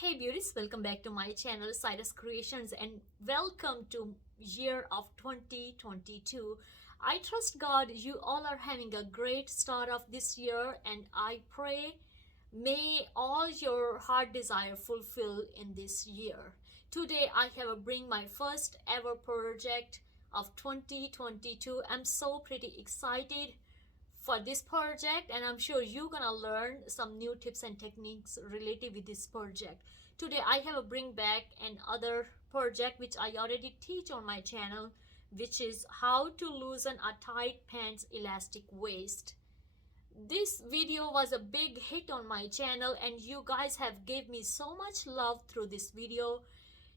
Hey beauties, welcome back to my channel Cyrus Creations and welcome to year of 2022. I trust God you all are having a great start of this year, and I pray may all your heart desire fulfill in this year. Today I have bring my first ever project of 2022. I'm so pretty excited for this project, and I'm sure you're gonna learn some new tips and techniques related with this project. Today I have a bring back another project which I already teach on my channel, which is how to loosen a tight pants elastic waist. This video was a big hit on my channel and you guys have gave me so much love through this video.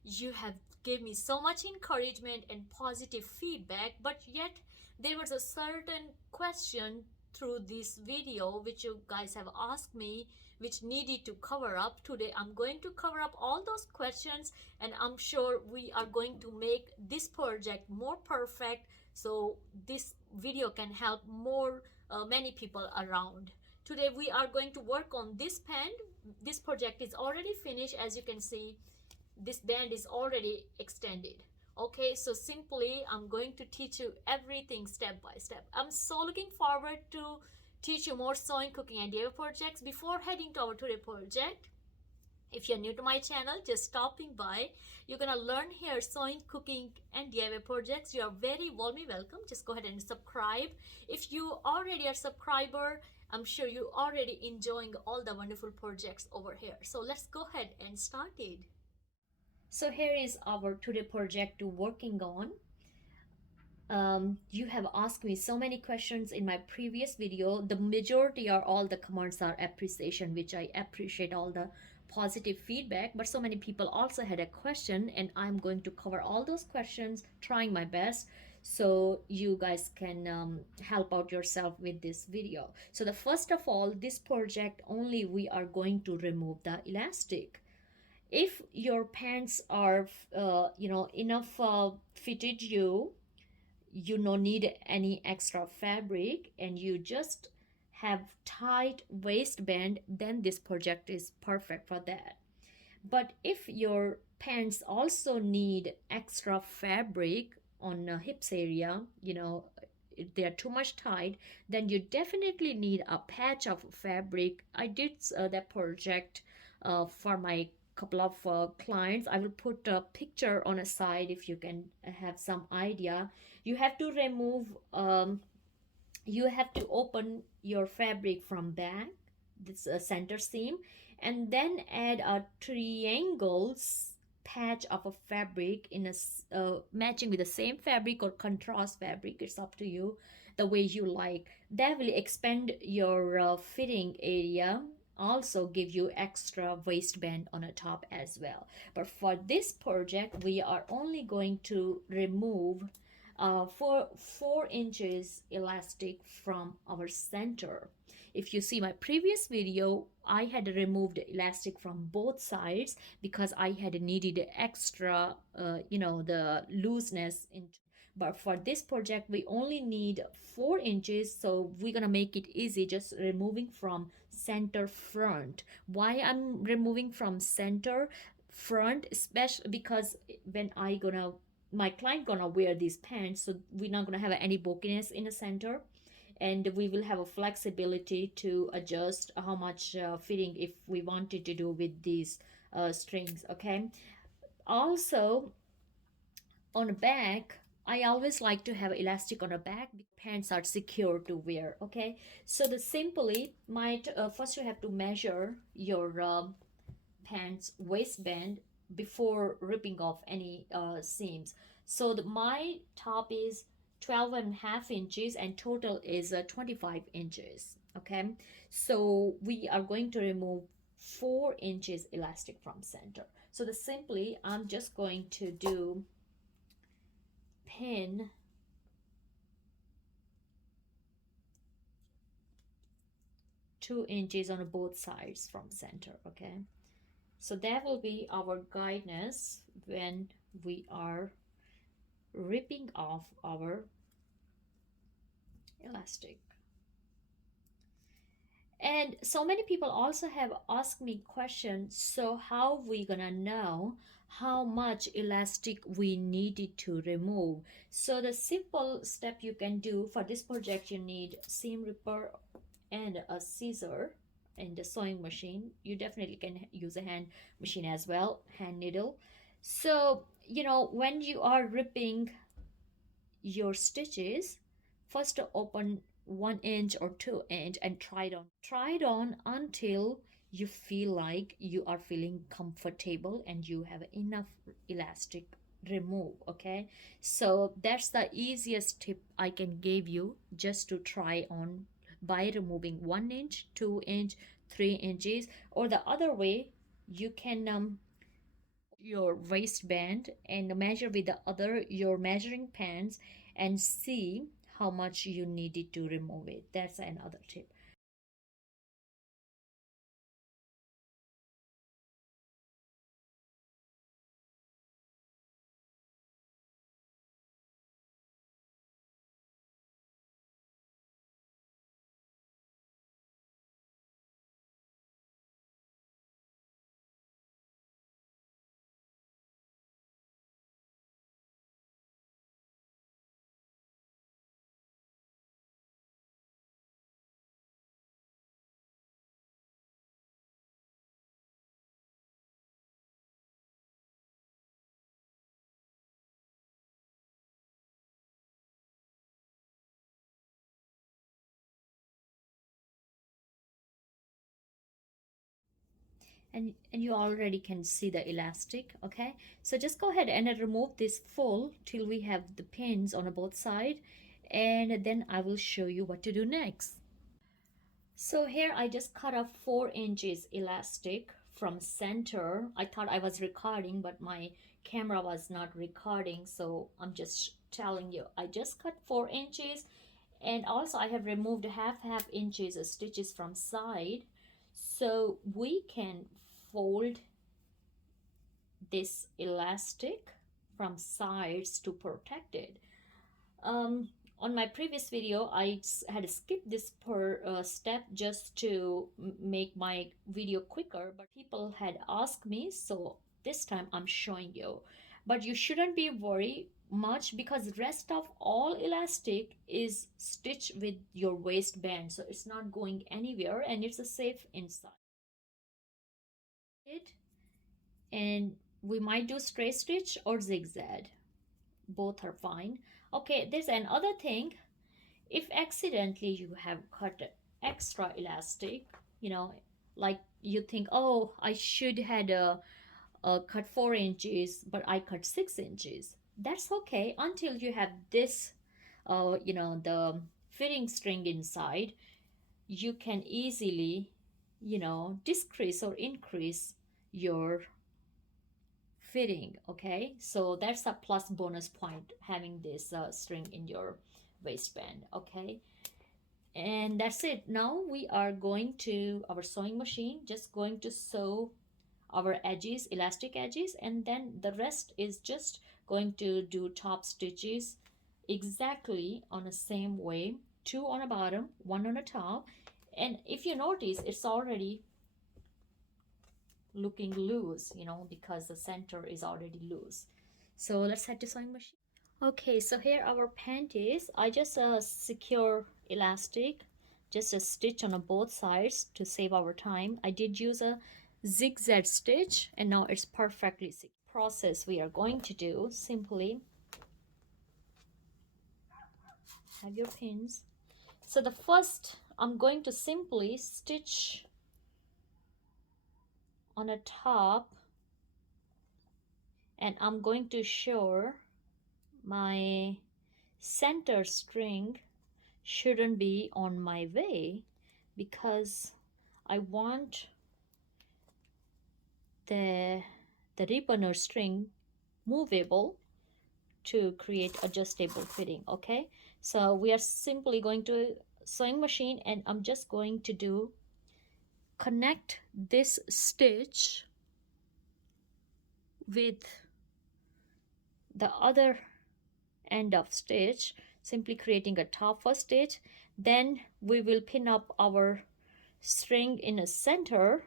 You have gave me so much encouragement and positive feedback, but yet there was a certain question through this video which you guys have asked me, which needed to cover up. Today I'm going to cover up all those questions, and I'm sure we are going to make this project more perfect so this video can help many people around. Today we are going to work on this band. This project is already finished. As you can see, this band is already extended. Okay, so simply I'm going to teach you everything step by step. I'm so looking forward to teach you more sewing, cooking and DIY projects. Before heading to our today project, if you're new to my channel, just stopping by, you're gonna learn here sewing, cooking and DIY projects. You are very warmly welcome. Just go ahead and subscribe. If you already are a subscriber, I'm sure you already enjoying all the wonderful projects over here. So let's go ahead and start it. So here is our today project to working on. You have asked me so many questions in my previous video. The majority are all the comments are appreciation, which I appreciate all the positive feedback, but so many people also had a question and I'm going to cover all those questions, trying my best so you guys can help out yourself with this video. So the first of all, this project only we are going to remove the elastic. If your pants are enough fitted, you don't need any extra fabric and you just have tight waistband, then this project is perfect for that. But if your pants also need extra fabric on the hips area, if they are too much tight, then you definitely need a patch of fabric. I did that project for my couple of clients. I will put a picture on a side if you can have some idea. You have to remove you have to open your fabric from back, this center seam, and then add a triangle patch of a fabric in a matching with the same fabric or contrast fabric. It's up to you, the way you like. That will expand your fitting area, also give you extra waistband on the top as well. But for this project we are only going to remove 4 inches elastic from our center. If you see my previous video, I had removed elastic from both sides because I had needed extra the looseness in. But for this project we only need 4 inches, so we're gonna make it easy, just removing from center front. Why I'm removing from center front? Especially because when my client gonna wear these pants, so we're not gonna have any bulkiness in the center, and we will have a flexibility to adjust how much fitting if we wanted to do with these strings. Okay, also on the back, I always like to have elastic on the back. Pants are secure to wear. Okay, so the simply might first you have to measure your pants waistband before ripping off any seams. So my top is 12.5 inches and total is 25 inches. Okay, so we are going to remove 4 inches elastic from center. So the simply I'm just going to do pin two inches on both sides from center. Okay, so that will be our guidance when we are ripping off our elastic. And so many people also have asked me questions, so how we gonna know how much elastic we needed to remove? So the simple step you can do for this project, you need seam ripper and a scissor and the sewing machine. You definitely can use a hand machine as well, hand needle. So when you are ripping your stitches, first open 1 inch or 2 inch and try it on until you feel like you are feeling comfortable and you have enough elastic remove. Okay, so that's the easiest tip I can give you, just to try on by removing 1 inch, 2 inch, 3 inches, or the other way, you can your waistband and measure with the other your measuring pans and see how much you needed to remove it. That's another tip. And you already can see the elastic. Okay, so just go ahead and remove this full till we have the pins on both side, and then I will show you what to do next. So here I just cut off 4 inches elastic from center. I thought I was recording, but my camera was not recording, so I'm just telling you I just cut 4 inches. And also I have removed half inches of stitches from side, so we can fold this elastic from sides to protect it. um, on my previous video I had skipped this per step just to make my video quicker, but people had asked me, so this time I'm showing you. But you shouldn't be worried much because rest of all elastic is stitched with your waistband, so it's not going anywhere and it's a safe inside it. And we might do straight stitch or zigzag, both are fine. Okay, there's another thing. If accidentally you have cut extra elastic, like you think, oh, I should had cut 4 inches but I cut 6 inches, that's okay until you have this the fitting string inside. You can easily decrease or increase your fitting. Okay, so that's a plus bonus point, having this string in your waistband. Okay, and that's it. Now we are going to our sewing machine, just going to sew our edges, elastic edges, and then the rest is just going to do top stitches exactly on the same way, 2 on the bottom, 1 on the top. And if you notice, it's already looking loose, because the center is already loose. So let's head to sewing machine. Okay, so here our panties. I just secure elastic, just a stitch on both sides to save our time. I did use a zigzag stitch and now it's perfectly secure. Process we are going to do, simply have your pins. So the first, I'm going to simply stitch on a top, and I'm going to show my center string shouldn't be on my way, because I want the ribbon or string movable to create adjustable fitting. Okay, so we are simply going to sewing machine, and I'm just going to do connect this stitch with the other end of stitch, simply creating a top first stitch. Then we will pin up our string in the center,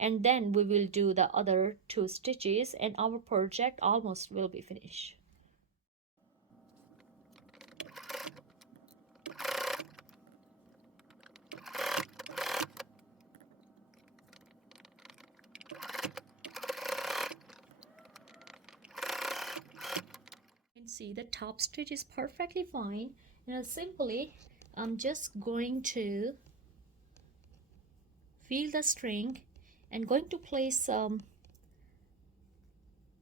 and then we will do the other 2 stitches and our project almost will be finished. You can see the top stitch is perfectly fine. Now simply I'm just going to feel the string and going to place some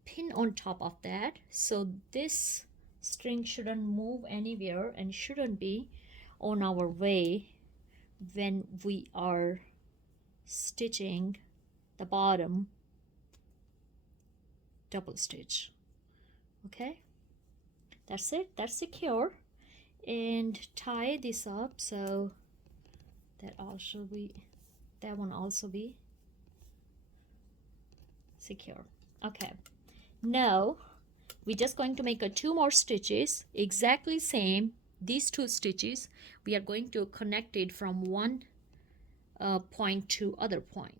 pin on top of that, so this string shouldn't move anywhere and shouldn't be on our way when we are stitching the bottom double stitch. Okay, that's it, that's secure. And tie this up so that one also be secure. Okay, now we're just going to make 2 more stitches, exactly same. These 2 stitches we are going to connect it from one point to other point.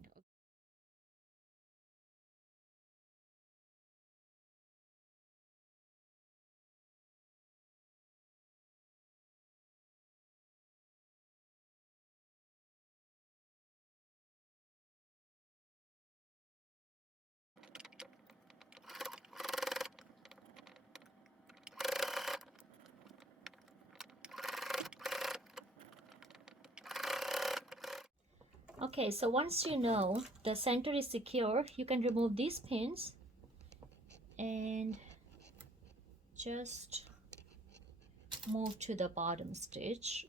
Okay, so once you know the center is secure, you can remove these pins and just move to the bottom stitch.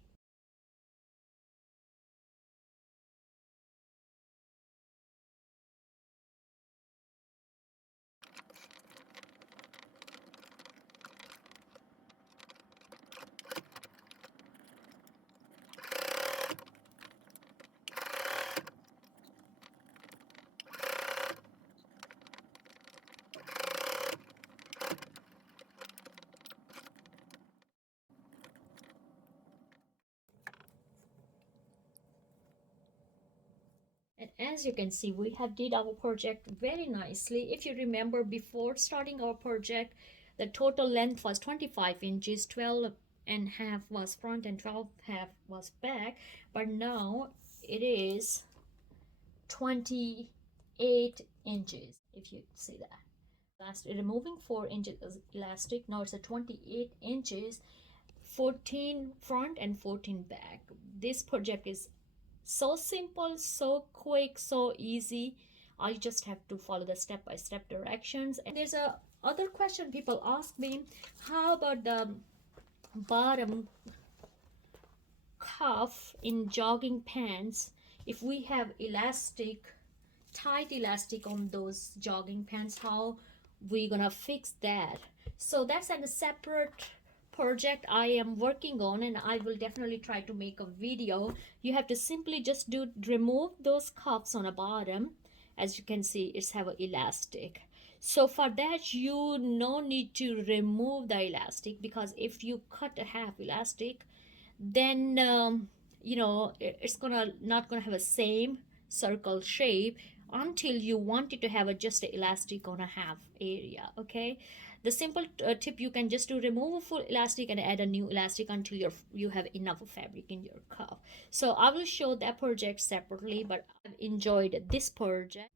And as you can see, we have did our project very nicely. If you remember, before starting our project, the total length was 25 inches, 12 and half was front and 12 half was back. But now it is 28 inches, if you see that. Last removing 4 inches elastic, now it's a 28 inches, 14 front and 14 back. This project is so simple, so quick, so easy. I just have to follow the step-by-step directions. And there's a other question people ask me, how about the bottom cuff in jogging pants? If we have elastic, tight elastic on those jogging pants, how we gonna fix that? So that's a separate project I am working on, and I will definitely try to make a video. You have to simply just remove those cuffs on the bottom. As you can see, it's have an elastic. So for that, you no need to remove the elastic, because if you cut a half elastic, then it's gonna not gonna have a same circle shape until you want it to have a just a elastic on a half area. Okay, the simple tip, you can just do remove a full elastic and add a new elastic until you have enough fabric in your cuff. So I will show that project separately, but I've enjoyed this project.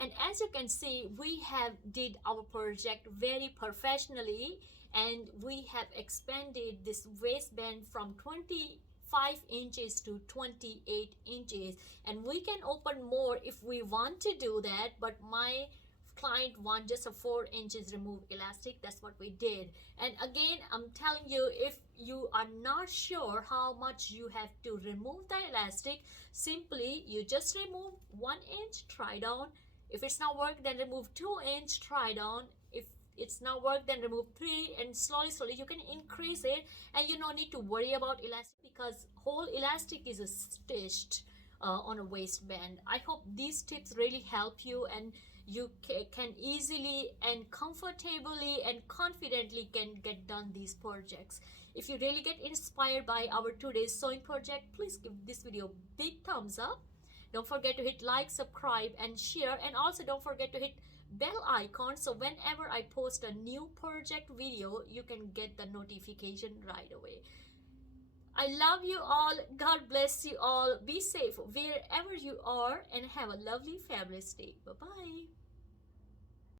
And as you can see, we have did our project very professionally, and we have expanded this waistband from 25 inches to 28 inches, and we can open more if we want to do that, but my client want just a 4 inches remove elastic. That's what we did. And again, I'm telling you, if you are not sure how much you have to remove the elastic, simply you just remove 1 inch, try it on. If it's not work, then remove 2 inch, try it on. If it's not work, then remove 3, and slowly you can increase it, and you don't need to worry about elastic, because whole elastic is stitched on a waistband. I hope these tips really help you, and you can easily and comfortably and confidently can get done these projects. If you really get inspired by our today's sewing project, please give this video a big thumbs up. Don't forget to hit like, subscribe, and share. And also don't forget to hit bell icon so whenever I post a new project video, you can get the notification right away. I love you all. God bless you all. Be safe wherever you are and have a lovely, fabulous day. Bye-bye.